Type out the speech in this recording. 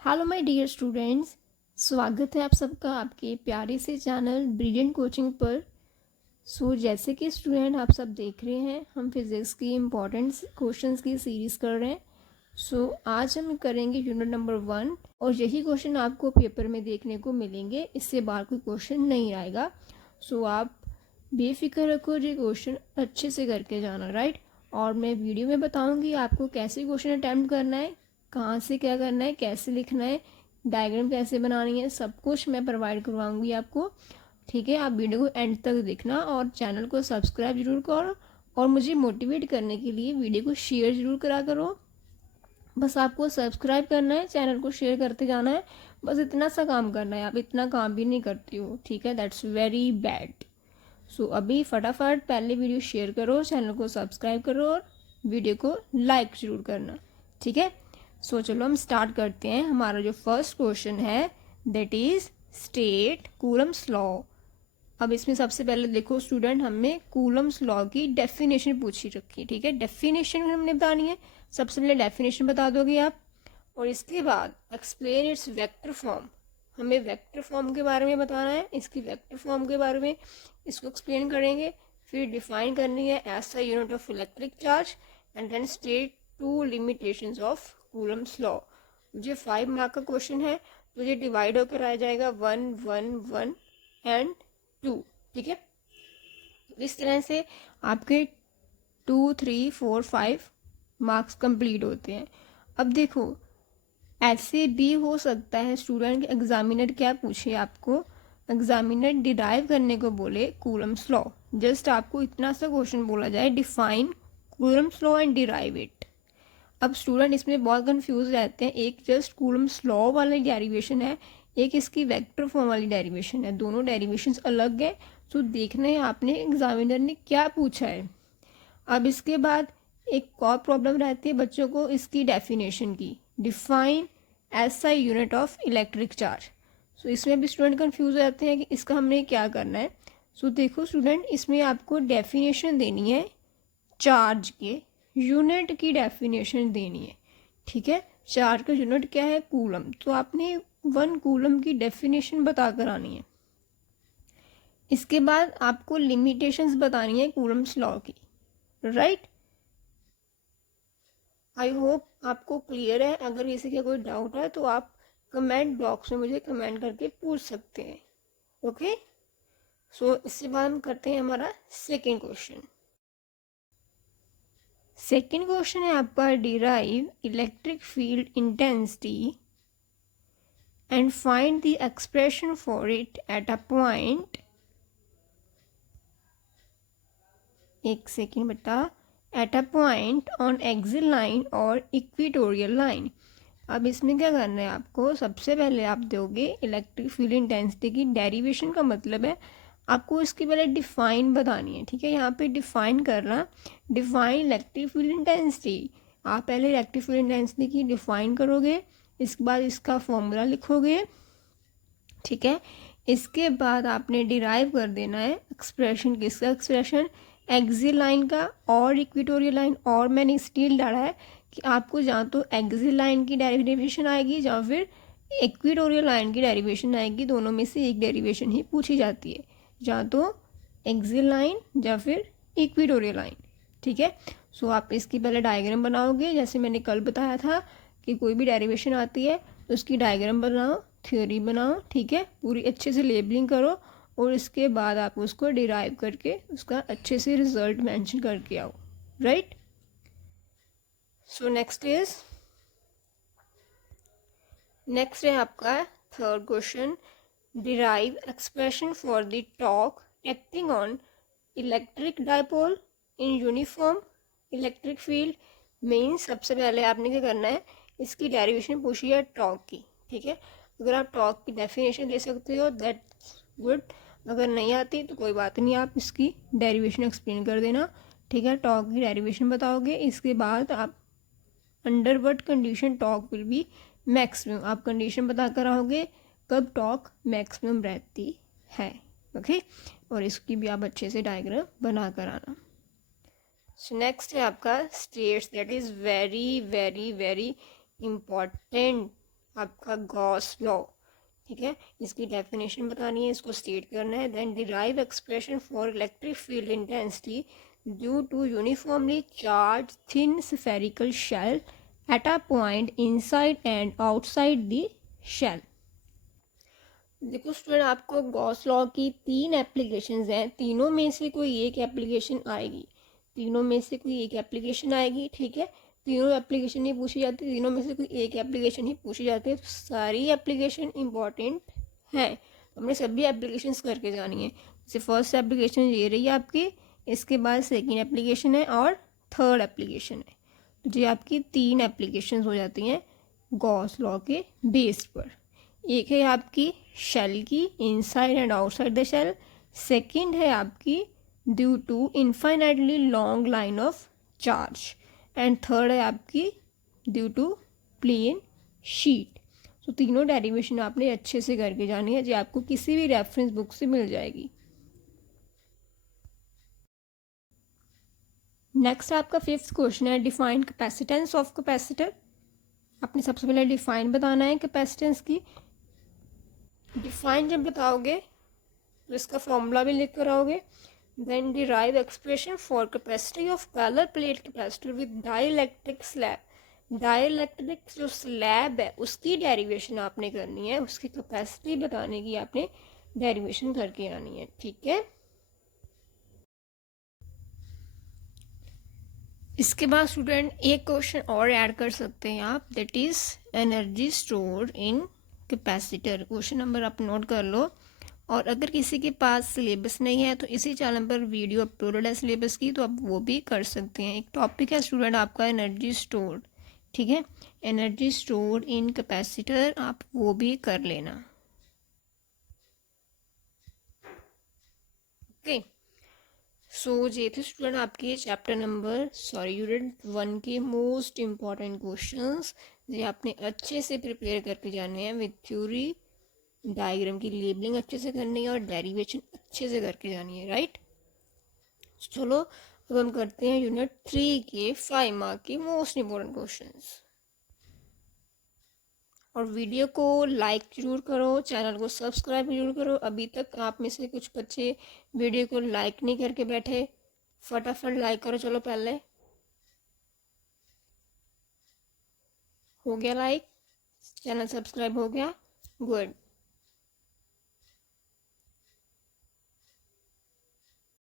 Hello my dear students, स्वागत है आप सबका आपके प्यारे से चैनल ब्रिलियंट कोचिंग पर। जैसे कि स्टूडेंट आप सब देख रहे हैं, हम फिज़िक्स की इम्पॉर्टेंट क्वेश्चंस की सीरीज़ कर रहे हैं। आज हम करेंगे यूनिट नंबर 1 और यही क्वेश्चन आपको पेपर में देखने को मिलेंगे, इससे बाहर कोई क्वेश्चन नहीं आएगा। आप बेफिक्र रखो, ये क्वेश्चन अच्छे से करके जाना, राइट। और मैं वीडियो में बताऊंगी आपको कैसे क्वेश्चन अटैम्प्ट करना है, कहाँ से क्या करना है, कैसे लिखना है, डायग्राम कैसे बनानी है, सब कुछ मैं प्रोवाइड करवाऊंगी आपको। ठीक है, आप वीडियो को एंड तक देखना और चैनल को सब्सक्राइब जरूर करो और मुझे मोटिवेट करने के लिए वीडियो को शेयर जरूर करा करो। बस आपको सब्सक्राइब करना है, चैनल को शेयर करते जाना है, बस इतना सा काम करना है। आप इतना काम भी नहीं करती हो, ठीक है, दैट्स वेरी बैड। अभी फटाफट पहले वीडियो शेयर करो, चैनल को सब्सक्राइब करो और वीडियो को लाइक जरूर करना, ठीक है। चलो हम स्टार्ट करते हैं। हमारा जो फर्स्ट क्वेश्चन है that is state Coulomb's law. अब इसमें सबसे पहले देखो स्टूडेंट, हमें कूलम्स लॉ की डेफिनेशन पूछी रखी है, ठीक है। डेफिनेशन हमने बतानी है, सबसे पहले डेफिनेशन बता दोगे आप, और इसके बाद एक्सप्लेन इट्स वेक्टर फॉर्म। हमें वेक्टर फॉर्म के बारे में बताना है, इसकी वेक्टर फॉर्म के बारे में इसको एक्सप्लेन करेंगे। फिर डिफाइन करनी है as a unit of electric charge and then state two limitations of Coulomb's law. ये 5 मार्क का क्वेश्चन है, तो ये डिवाइड होकर आ जाएगा 1 1 1 एंड 2, ठीक है। इस तरह से आपके 2 3 4 5 मार्क्स कंप्लीट होते हैं। अब देखो, ऐसे भी हो सकता है स्टूडेंट एग्जामिनर क्या पूछे आपको, एग्जामिनर डिराइव करने को बोले कूलम्स लॉ। जस्ट आपको इतना सा क्वेश्चन बोला जाए, define Coulomb's law and derive it. अब स्टूडेंट इसमें बहुत कंफ्यूज रहते हैं, एक जस्ट कूलम्स लॉ वाली डेरिवेशन है, एक इसकी वेक्टर फॉर्म वाली डेरिवेशन है, दोनों डेरिवेशन अलग है। देखना है आपने एग्जामिनर ने क्या पूछा है। अब इसके बाद एक और प्रॉब्लम रहती है बच्चों को इसकी डेफिनेशन की, define SI unit of electric charge. इसमें भी स्टूडेंट कंफ्यूज हो जाते हैं कि इसका हमने क्या करना है। देखो स्टूडेंट, इसमें आपको डेफिनेशन देनी है चार्ज के, यूनिट की डेफिनेशन देनी है, ठीक है। चार्ज का यूनिट क्या है, कूलम, तो आपने 1 कूलम की डेफिनेशन बता कर आनी है। इसके बाद आपको लिमिटेशंस बतानी है कूलम्स लॉ की, राइट। आई होप आपको क्लियर है। अगर किसी का कोई डाउट है तो आप कमेंट बॉक्स में मुझे कमेंट करके पूछ सकते हैं, ओके। इसके बाद हम करते हैं हमारा सेकेंड क्वेश्चन। सेकेंड क्वेश्चन है आपका, derive electric field intensity and find the expression for it at a point, एक सेकेंड बता, at a point on axial line और इक्वेटोरियल लाइन। अब इसमें क्या करना है आपको, सबसे पहले आप दोगे इलेक्ट्रिक फील्ड इंटेंसिटी की डेरिवेशन, का मतलब है आपको इसकी पहले डिफाइन बतानी है, ठीक है। यहाँ पे डिफाइन करना, डिफाइन इलेक्ट्रिक फील्ड इंटेंसिटी। आप पहले इलेक्ट्रिक फील्ड इंटेंसिटी की डिफाइन करोगे, इसके बाद इसका फॉर्मूला लिखोगे, ठीक है। इसके बाद आपने डिराइव कर देना है एक्सप्रेशन, किसका एक्सप्रेशन, एक्सिल लाइन का और इक्वेटोरियल लाइन। और मैंने स्टील डाला है कि आपको जहाँ तो एक्सिल लाइन की डेरिवेशन आएगी या फिर इक्वेटोरियल लाइन की डेरिवेशन आएगी, दोनों में से एक डेरिवेशन ही पूछी जाती है, जहाँ तो एक्सिल लाइन या फिर इक्वेटोरियल लाइन, ठीक है। आप इसकी पहले डायग्राम बनाओगे, जैसे मैंने कल बताया था कि कोई भी डेरिवेशन आती है तो उसकी डायग्राम बनाओ, थ्योरी बनाओ, ठीक है, पूरी अच्छे से लेबलिंग करो और इसके बाद आप उसको डिराइव करके उसका अच्छे से रिजल्ट मेंशन करके आओ, राइट। नेक्स्ट है आपका third question, derive expression for the torque acting on electric dipole in uniform electric field. Means सबसे पहले आपने क्या करना है, इसकी डेरिवेशन पूछी है टॉर्क की, ठीक है। अगर आप टॉर्क की डेफिनेशन दे सकते हो दैट्स गुड, अगर नहीं आती तो कोई बात नहीं, आप इसकी डेरिवेशन एक्सप्लेन कर देना, ठीक है। टॉर्क की डेरिवेशन बताओगे, इसके बाद आप under what condition torque will be maximum, आप कंडीशन बता कर आओगे कब टॉर्क मैक्सिमम रहती है, ओके। और इसकी भी आप अच्छे से डायग्राम बना कर आना। नेक्स्ट है आपका states, that is very very very important. आपका गॉस लॉ, ठीक है। इसकी डेफिनेशन बतानी है, इसको स्टेट करना है। Then derive expression for electric field intensity due to uniformly charge thin spherical shell at a point inside and outside the shell. देखो स्टूडेंट, आपको गॉस लॉ की 3 एप्लीकेशंस हैं, तीनों में से कोई एक एप्लीकेशन आएगी, तीनों में से कोई एक एप्लीकेशन आएगी, ठीक है। तीनों एप्लीकेशन ही पूछी जाती है, तीनों में से कोई एक एप्लीकेशन ही पूछी जाती है, तो सारी एप्लीकेशन इंपॉर्टेंट है, हमने सभी एप्लीकेशंस करके जानी है। जैसे फर्स्ट एप्लीकेशन ये रही आपकी, इसके बाद सेकेंड एप्लीकेशन है और थर्ड एप्लीकेशन है, तो ये आपकी 3 एप्लीकेशंस हो जाती हैं गॉस लॉ के बेस पर। एक है आपकी शेल की, inside and outside the shell. Second है आपकी due to infinitely long line of charge. And third है आपकी ड्यू टू प्लेन शीट। तो तीनों डेरिवेशन आपने अच्छे से करके जानी है, जो आपको किसी भी रेफरेंस बुक से मिल जाएगी। नेक्स्ट आपका 5th क्वेश्चन है, डिफाइन कैपेसिटेंस ऑफ कैपेसिटर। आपने सबसे पहले डिफाइन बताना है कैपेसिटेंस की। डिफाइन जब बताओगे तो इसका फॉर्मूला भी लिख कर आओगे। Then derive expression for capacity of parallel plate capacitor with dielectric slab. Dielectric जो स्लैब है उसकी डेरिवेशन आपने करनी है, उसकी कैपेसिटी बताने की आपने डेरिवेशन करके आनी है, ठीक है। इसके बाद स्टूडेंट एक क्वेश्चन और ऐड कर सकते हैं आप, that is energy store in capacitor. Question number आप नोट कर लो। और अगर किसी के पास सिलेबस नहीं है तो इसी चैनल पर वीडियो अपलोडेड है सिलेबस की, तो आप वो भी कर सकते हैं। एक टॉपिक है स्टूडेंट आपका एनर्जी स्टोर, ठीक है, एनर्जी स्टोर इन कैपेसिटर, आप वो भी कर लेना, ओके। सो ये थे स्टूडेंट आपके चैप्टर नंबर यूनिट 1 के मोस्ट इम्पॉर्टेंट क्वेश्चंस, जो आपने अच्छे से प्रिपेयर करके जाने हैं विद थ्योरी, डायग्राम की लेबलिंग अच्छे से करनी है और डेरिवेशन अच्छे से करके जानी है, राइट। चलो अब हम करते हैं यूनिट 3 के 5 मार्क के मोस्ट इम्पोर्टेंट क्वेश्चंस। और वीडियो को लाइक जरूर करो, चैनल को सब्सक्राइब जरूर करो। अभी तक आप में से कुछ बच्चे वीडियो को लाइक नहीं करके बैठे, फटाफट लाइक करो। चलो पहले हो गया लाइक, चैनल सब्सक्राइब हो गया, गुड।